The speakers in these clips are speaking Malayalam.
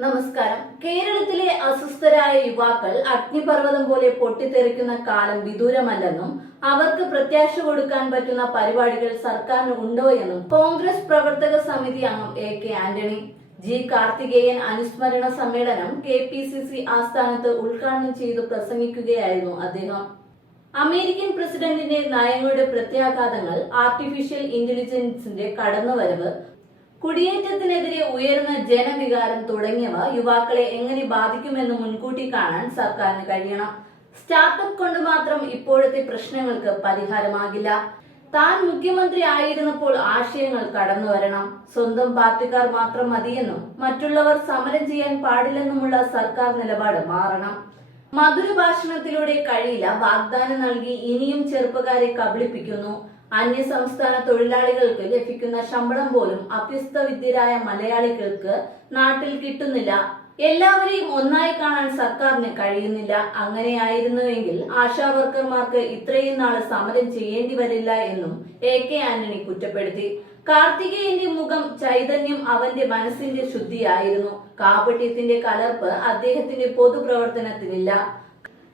നമസ്കാരം. കേരളത്തിലെ അസ്വസ്ഥരായ യുവാക്കൾ അഗ്നിപർവ്വതം പോലെ പൊട്ടിത്തെറിക്കുന്ന കാലം വിദൂരമല്ലെന്നും അവർക്ക് പ്രത്യാശ കൊടുക്കാൻ പറ്റുന്ന പരിപാടികൾ സർക്കാരിന് ഉണ്ടോ എന്നും കോൺഗ്രസ് പ്രവർത്തക സമിതി അംഗം എ.കെ. ആന്റണി. ജി. കാർത്തികേയൻ അനുസ്മരണ സമ്മേളനം KPCC ആസ്ഥാനത്ത് ഉദ്ഘാടനം ചെയ്തു പ്രസംഗിക്കുകയായിരുന്നു അദ്ദേഹം. അമേരിക്കൻ പ്രസിഡന്റിന്റെ നയങ്ങളുടെ പ്രത്യാഘാതങ്ങൾ, ആർട്ടിഫിഷ്യൽ ഇന്റലിജൻസിന്റെ കടന്നുവരവ്, കുടിയേറ്റത്തിനെതിരെ ഉയർന്ന ജനവികാരം തുടങ്ങിയവ യുവാക്കളെ എങ്ങനെ ബാധിക്കുമെന്ന് മുൻകൂട്ടി കാണാൻ സർക്കാരിന് കഴിയണം. സ്റ്റാർട്ടപ്പ് കൊണ്ട് മാത്രം ഇപ്പോഴത്തെ പ്രശ്നങ്ങൾക്ക് പരിഹാരമാകില്ല. താൻ മുഖ്യമന്ത്രി ആയിരുന്നപ്പോൾ ആശയങ്ങൾ കടന്നു വരണം, സ്വന്തം പാർട്ടിക്കാർ മാത്രം മതിയെന്നും മറ്റുള്ളവർ സമരം ചെയ്യാൻ പാടില്ലെന്നുമുള്ള സർക്കാർ നിലപാട് മാറണം. മധുരഭാഷണത്തിലൂടെ കഴിയില്ല, വാഗ്ദാനം നൽകി ഇനിയും ചെറുപ്പക്കാരെ കബളിപ്പിക്കുന്നു. അന്യസംസ്ഥാന തൊഴിലാളികൾക്ക് ലഭിക്കുന്ന ശമ്പളം പോലും അഭ്യസ്തവിദ്യരായ മലയാളികൾക്ക് നാട്ടിൽ കിട്ടുന്നില്ല. എല്ലാവരെയും ഒന്നായി കാണാൻ സർക്കാരിന് കഴിയുന്നില്ല. അങ്ങനെയായിരുന്നുവെങ്കിൽ ആശാവർക്കർമാർക്ക് ഇത്രയും നാള് സമരം ചെയ്യേണ്ടി വരില്ല എന്നും എ.കെ. ആന്റണി കുറ്റപ്പെടുത്തി. കാർത്തികേയന്റെ മുഖം ചൈതന്യം അവന്റെ മനസ്സിന്റെ ശുദ്ധിയായിരുന്നു. കാപട്യത്തിന്റെ കലർപ്പ് അദ്ദേഹത്തിന്റെ പൊതുപ്രവർത്തനത്തിനില്ല.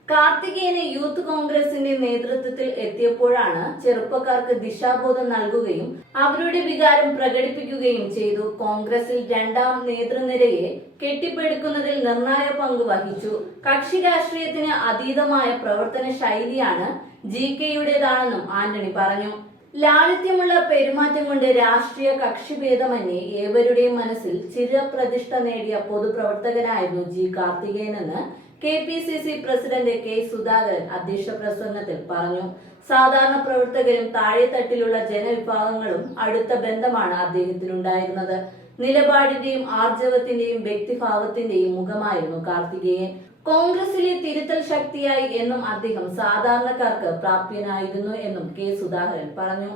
കാർത്തികേയന് യൂത്ത് കോൺഗ്രസിന്റെ നേതൃത്വത്തിൽ എത്തിയപ്പോഴാണ് ചെറുപ്പക്കാർക്ക് ദിശാബോധം നൽകുകയും അവരുടെ വികാരം പ്രകടിപ്പിക്കുകയും ചെയ്തു. കോൺഗ്രസിൽ രണ്ടാം നേതൃനിരയെ കെട്ടിപ്പടുക്കുന്നതിൽ നിർണായക പങ്ക് വഹിച്ചു. കക്ഷി രാഷ്ട്രീയത്തിന് അതീതമായ പ്രവർത്തന ശൈലിയാണ് GK-യുടേതാണെന്നും ആന്റണി പറഞ്ഞു. ലാളിത്യമുള്ള പെരുമാറ്റം കൊണ്ട് രാഷ്ട്രീയ കക്ഷിഭേദമന്യേ ഏവരുടെയും മനസ്സിൽ ചിരപ്രതിഷ്ഠ നേടിയ പൊതുപ്രവർത്തകനായിരുന്നു G. കാർത്തികേയനെന്ന് KPCC president K. Sudhakaran അധ്യക്ഷ പ്രസംഗത്തിൽ പറഞ്ഞു. സാധാരണ പ്രവർത്തകരും താഴെത്തട്ടിലുള്ള ജനവിഭാഗങ്ങളും അടുത്ത ബന്ധമാണ് അദ്ദേഹത്തിനുണ്ടായിരുന്നത്. നിലപാടിന്റെയും ആർജവത്തിന്റെയും വ്യക്തിഭാവത്തിന്റെയും മുഖമായിരുന്നു കാർത്തികേയൻ. കോൺഗ്രസിലെ തിരുത്തൽ ശക്തിയായി എന്നും അദ്ദേഹം സാധാരണക്കാർക്ക് പ്രാപ്യനായിരുന്നു എന്നും K. സുധാകരൻ പറഞ്ഞു.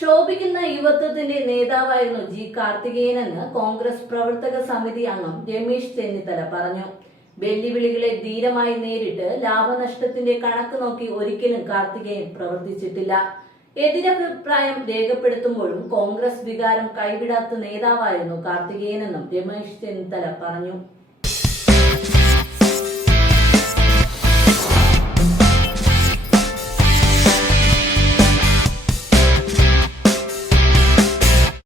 ശോഭിക്കുന്ന യുവത്വത്തിന്റെ നേതാവായിരുന്നു G. കാർത്തികേയനെന്ന് കോൺഗ്രസ് പ്രവർത്തക സമിതി അംഗം രമേശ് ചെന്നിത്തല പറഞ്ഞു. വെല്ലുവിളികളെ ധീരമായി നേരിട്ട് ലാഭനഷ്ടത്തിന്റെ കണക്ക് നോക്കി ഒരിക്കലും കാർത്തികേയൻ പ്രവർത്തിച്ചിട്ടില്ല. എതിരഭിപ്രായം രേഖപ്പെടുത്തുമ്പോഴും കോൺഗ്രസ് വികാരം കൈവിടാത്ത നേതാവായിരുന്നു കാർത്തികേയനെന്നും രമേശ് ചെന്നിത്തല പറഞ്ഞു.